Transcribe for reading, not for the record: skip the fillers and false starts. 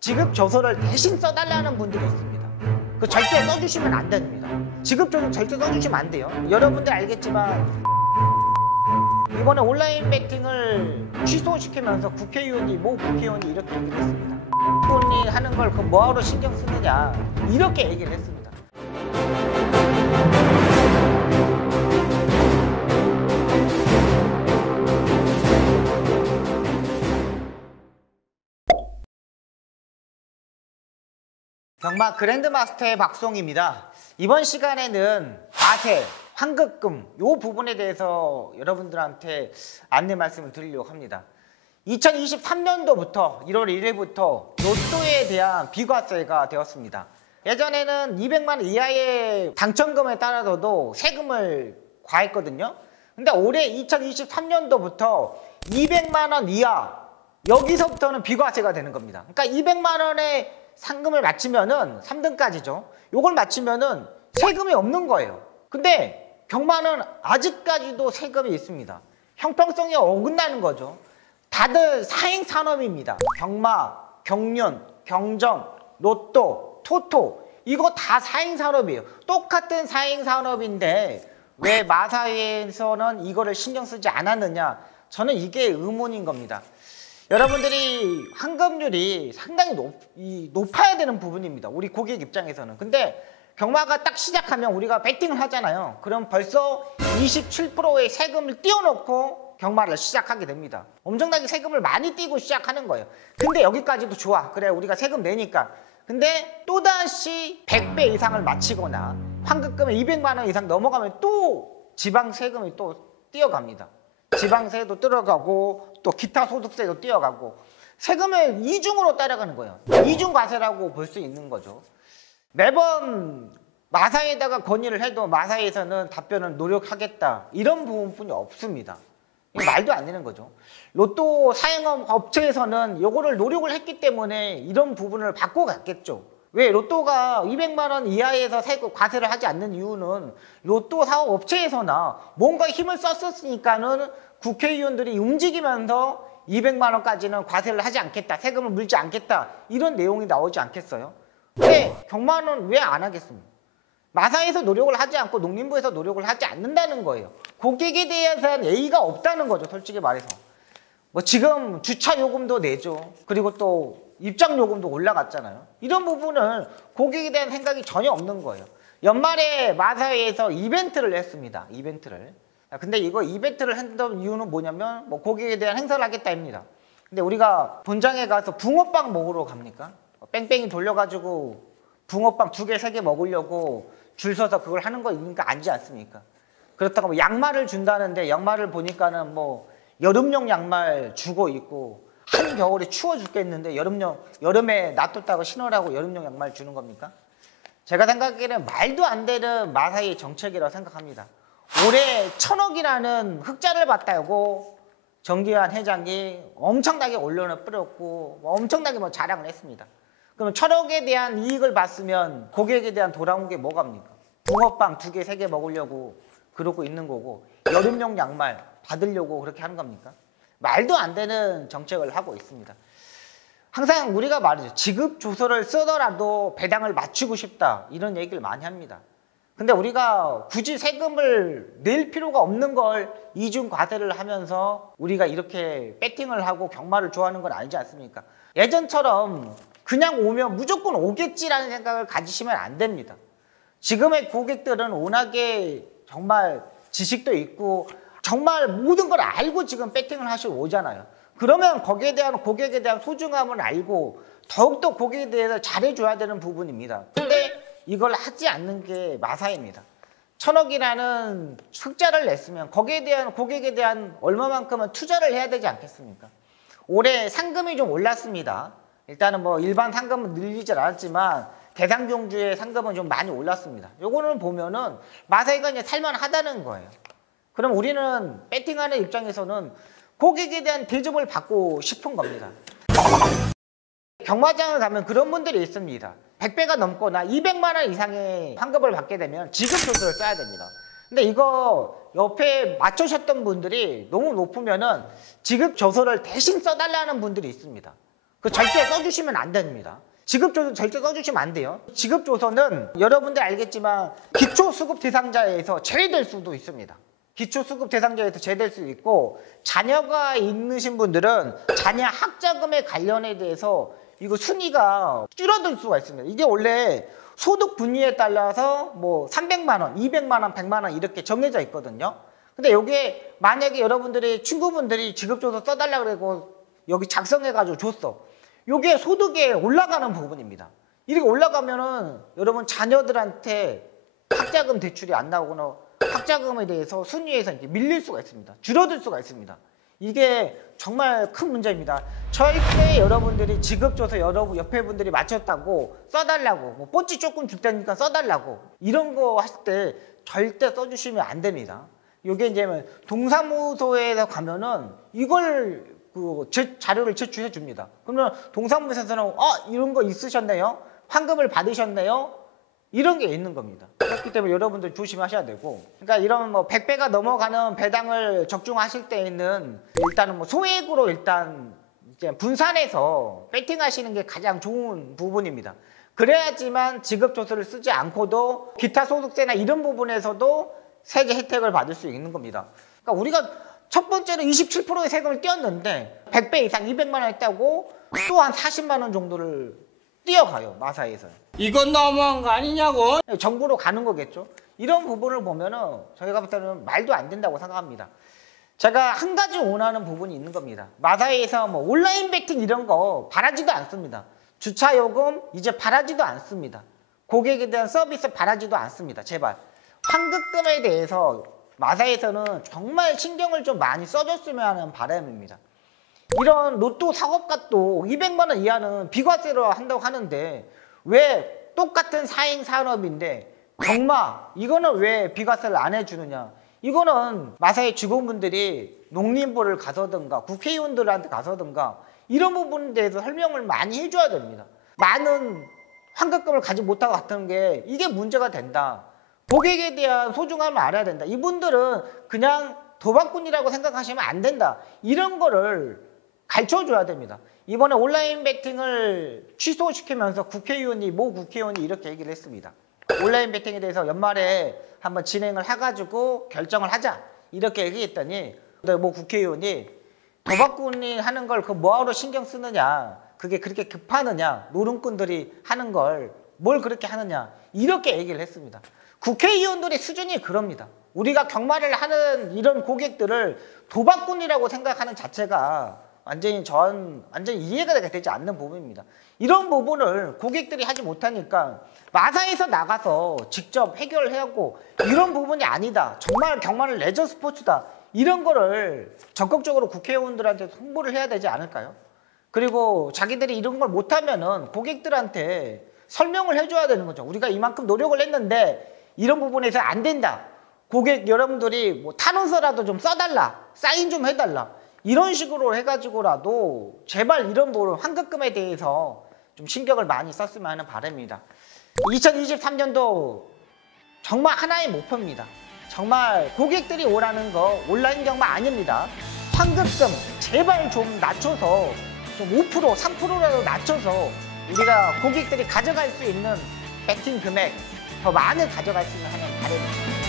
지급 조서를 대신 써달라는 분들이 있습니다. 그 절대 써주시면 안 됩니다. 지급 조서 절대 써주시면 안 돼요. 여러분들 알겠지만 이번에 온라인 배팅을 취소시키면서 국회의원이 모 국회의원이 이렇게 얘기를 했습니다. 국회의원이 하는 걸 그 뭐하러 신경 쓰느냐 이렇게 얘기를 했습니다. 경마 그랜드마스터의 박송입니다. 이번 시간에는 과세, 환급금 이 부분에 대해서 여러분들한테 안내 말씀을 드리려고 합니다. 2023년도부터 1월 1일부터 로또에 대한 비과세가 되었습니다. 예전에는 200만 원 이하의 당첨금에 따라서도 세금을 과했거든요. 근데 올해 2023년도부터 200만 원 이하 여기서부터는 비과세가 되는 겁니다. 그러니까 200만 원의 상금을 맞추면은 3등까지죠. 요걸 맞추면은 세금이 없는 거예요. 근데 경마는 아직까지도 세금이 있습니다. 형평성이 어긋나는 거죠. 다들 사행 산업입니다. 경마, 경륜, 경전, 로또, 토토 이거 다 사행 산업이에요. 똑같은 사행 산업인데 왜 마사회에서는 이거를 신경 쓰지 않았느냐? 저는 이게 의문인 겁니다. 여러분들이 환급률이 상당히 높아야 되는 부분입니다. 우리 고객 입장에서는. 근데 경마가 딱 시작하면 우리가 배팅을 하잖아요. 그럼 벌써 27%의 세금을 띄워놓고 경마를 시작하게 됩니다. 엄청나게 세금을 많이 띄고 시작하는 거예요. 근데 여기까지도 좋아. 그래 우리가 세금 내니까. 근데 또다시 100배 이상을 마치거나 환급금이 200만 원 이상 넘어가면 또 지방세금이 또 뛰어갑니다. 지방세도 들어가고 또 기타 소득세도 뛰어가고 세금을 이중으로 따라가는 거예요. 이중과세라고 볼 수 있는 거죠. 매번 마사에다가 건의를 해도 마사에서는 답변을 노력하겠다 이런 부분뿐이 없습니다. 이거 말도 안 되는 거죠. 로또 사행업 업체에서는 이거를 노력을 했기 때문에 이런 부분을 바꿔갔겠죠. 왜 로또가 200만 원 이하에서 세금 과세를 하지 않는 이유는 로또 사업 업체에서나 뭔가 힘을 썼으니까는 국회의원들이 움직이면서 200만 원까지는 과세를 하지 않겠다, 세금을 물지 않겠다 이런 내용이 나오지 않겠어요? 근데 경마는 왜 안 하겠습니까? 마사에서 노력을 하지 않고 농림부에서 노력을 하지 않는다는 거예요. 고객에 대해서는 예의가 없다는 거죠, 솔직히 말해서. 뭐 지금 주차 요금도 내죠. 그리고 또 입장 요금도 올라갔잖아요. 이런 부분은 고객에 대한 생각이 전혀 없는 거예요. 연말에 마사회에서 이벤트를 했습니다. 이벤트를. 근데 이거 이벤트를 했던 이유는 뭐냐면 뭐 고객에 대한 행사를 하겠다입니다. 근데 우리가 본장에 가서 붕어빵 먹으러 갑니까? 뺑뺑이 돌려가지고 붕어빵 2개, 3개 먹으려고 줄 서서 그걸 하는 거니까 아니지 않습니까? 그렇다고 뭐 양말을 준다는데 양말을 보니까는 뭐 여름용 양말 주고 있고 한겨울에 추워 죽겠는데 여름에 놔뒀다고 신으라고 여름용 양말 주는 겁니까? 제가 생각하기에는 말도 안 되는 마사의 정책이라고 생각합니다. 올해 1000억이라는 흑자를 봤다고 정기환 회장이 엄청나게 언론을 뿌렸고 엄청나게 뭐 자랑을 했습니다. 그럼 1000억에 대한 이익을 봤으면 고객에 대한 돌아온 게 뭐갑니까? 붕어빵 2개, 3개 먹으려고 그러고 있는 거고 여름용 양말 받으려고 그렇게 하는 겁니까? 말도 안 되는 정책을 하고 있습니다. 항상 우리가 말이죠. 지급 조서를 쓰더라도 배당을 맞추고 싶다 이런 얘기를 많이 합니다. 근데 우리가 굳이 세금을 낼 필요가 없는 걸 이중과세를 하면서 우리가 이렇게 배팅을 하고 경마를 좋아하는 건 아니지 않습니까? 예전처럼 그냥 오면 무조건 오겠지라는 생각을 가지시면 안 됩니다. 지금의 고객들은 워낙에 정말 지식도 있고 정말 모든 걸 알고 지금 배팅을 하시러 오잖아요. 그러면 거기에 대한 고객에 대한 소중함을 알고 더욱더 고객에 대해서 잘해줘야 되는 부분입니다. 근데 이걸 하지 않는 게 마사입니다. 1000억이라는 흑자를 냈으면 거기에 대한 고객에 대한 얼마만큼은 투자를 해야 되지 않겠습니까? 올해 상금이 좀 올랐습니다. 일단은 뭐 일반 상금은 늘리질 않았지만 대상종주의 상금은 좀 많이 올랐습니다. 요거는 보면은 마사회가 이제 살만하다는 거예요. 그럼 우리는 배팅하는 입장에서는 고객에 대한 대접을 받고 싶은 겁니다. 경마장을 가면 그런 분들이 있습니다. 100배가 넘거나 200만 원 이상의 환급을 받게 되면 지급조서를 써야 됩니다. 근데 이거 옆에 맞추셨던 분들이 너무 높으면은 지급조서를 대신 써달라는 분들이 있습니다. 그 절대 써주시면 안 됩니다. 지급조선 절대 써주시면 안 돼요. 지급조선은 여러분들 알겠지만 기초수급 대상자에서 제외될 수도 있습니다. 기초수급 대상자에서 제외될 수도 있고, 자녀가 있으신 분들은 자녀 학자금에 관련에 대해서 이거 순위가 줄어들 수가 있습니다. 이게 원래 소득 분위에 따라서 뭐 300만 원, 200만 원, 100만 원 이렇게 정해져 있거든요. 근데 여기에 만약에 여러분들이 친구분들이 지급조선 써달라고 그러고 여기 작성해가지고 줬어. 이게 소득에 올라가는 부분입니다. 이렇게 올라가면은 여러분 자녀들한테 학자금 대출이 안 나오거나 학자금에 대해서 순위에서 이렇게 밀릴 수가 있습니다. 줄어들 수가 있습니다. 이게 정말 큰 문제입니다. 절대 여러분들이 지급줘서 여러분 옆에 분들이 맞췄다고 써달라고, 뭐 뽀찌 조금 줄 테니까 써달라고 이런 거 하실 때 절대 써주시면 안 됩니다. 이게 이제 동사무소에서 가면은 이걸 자료를 제출해 줍니다. 그러면 동사무소에서는 이런 거 있으셨네요? 환급을 받으셨네요? 이런 게 있는 겁니다. 그렇기 때문에 여러분들 조심하셔야 되고, 그러니까 이런 뭐 100배가 넘어가는 배당을 적중하실 때에는 일단은 뭐 소액으로 일단 이제 분산해서 배팅하시는 게 가장 좋은 부분입니다. 그래야지만 지급조서를 쓰지 않고도 기타 소득세나 이런 부분에서도 세제 혜택을 받을 수 있는 겁니다. 그러니까 우리가 첫 번째는 27%의 세금을 떼었는데 100배 이상 200만 원 했다고 또 한 40만 원 정도를 띄어가요, 마사에서. 이건 너무한 거 아니냐고? 정부로 가는 거겠죠. 이런 부분을 보면은 저희가 볼 때는 말도 안 된다고 생각합니다. 제가 한 가지 원하는 부분이 있는 겁니다. 마사에서 뭐 온라인 베팅 이런 거 바라지도 않습니다. 주차요금 이제 바라지도 않습니다. 고객에 대한 서비스 바라지도 않습니다. 제발. 환급금에 대해서 마사에서는 정말 신경을 좀 많이 써줬으면 하는 바람입니다. 이런 로또 사업가도 200만 원 이하는 비과세로 한다고 하는데 왜 똑같은 사행 산업인데 경마 이거는 왜 비과세를 안 해주느냐. 이거는 마사의 직원분들이 농림부를 가서든가 국회의원들한테 가서든가 이런 부분에 대해서 설명을 많이 해줘야 됩니다. 많은 환급금을 가지 못하고 갔던 게 이게 문제가 된다. 고객에 대한 소중함을 알아야 된다. 이분들은 그냥 도박꾼이라고 생각하시면 안 된다. 이런 거를 가르쳐줘야 됩니다. 이번에 온라인 베팅을 취소시키면서 모 국회의원이 이렇게 얘기를 했습니다. 온라인 베팅에 대해서 연말에 한번 진행을 해가지고 결정을 하자 이렇게 얘기했더니 모 국회의원이 도박꾼이 하는 걸 그 뭐하러 신경 쓰느냐, 그게 그렇게 급하느냐, 노름꾼들이 하는 걸 뭘 그렇게 하느냐 이렇게 얘기를 했습니다. 국회의원들의 수준이 그럽니다. 우리가 경마를 하는 이런 고객들을 도박꾼이라고 생각하는 자체가 완전히 이해가 되지 않는 부분입니다. 이런 부분을 고객들이 하지 못하니까 마사에서 나가서 직접 해결하고 이런 부분이 아니다. 정말 경마는 레저 스포츠다. 이런 거를 적극적으로 국회의원들한테 홍보를 해야 되지 않을까요? 그리고 자기들이 이런 걸 못하면은 고객들한테 설명을 해줘야 되는 거죠. 우리가 이만큼 노력을 했는데 이런 부분에서 안 된다. 고객 여러분들이 뭐 탄원서라도 좀 써달라. 사인 좀 해달라. 이런 식으로 해가지고라도 제발 이런 부분 환급금에 대해서 좀 신경을 많이 썼으면 하는 바람입니다. 2023년도 정말 하나의 목표입니다. 정말 고객들이 오라는 거 온라인 경마 아닙니다. 환급금 제발 좀 낮춰서 좀 5%, 3%라도 낮춰서 우리가 고객들이 가져갈 수 있는 베팅 금액 더 많이 가져갈 수 있는 하는 바람입니다.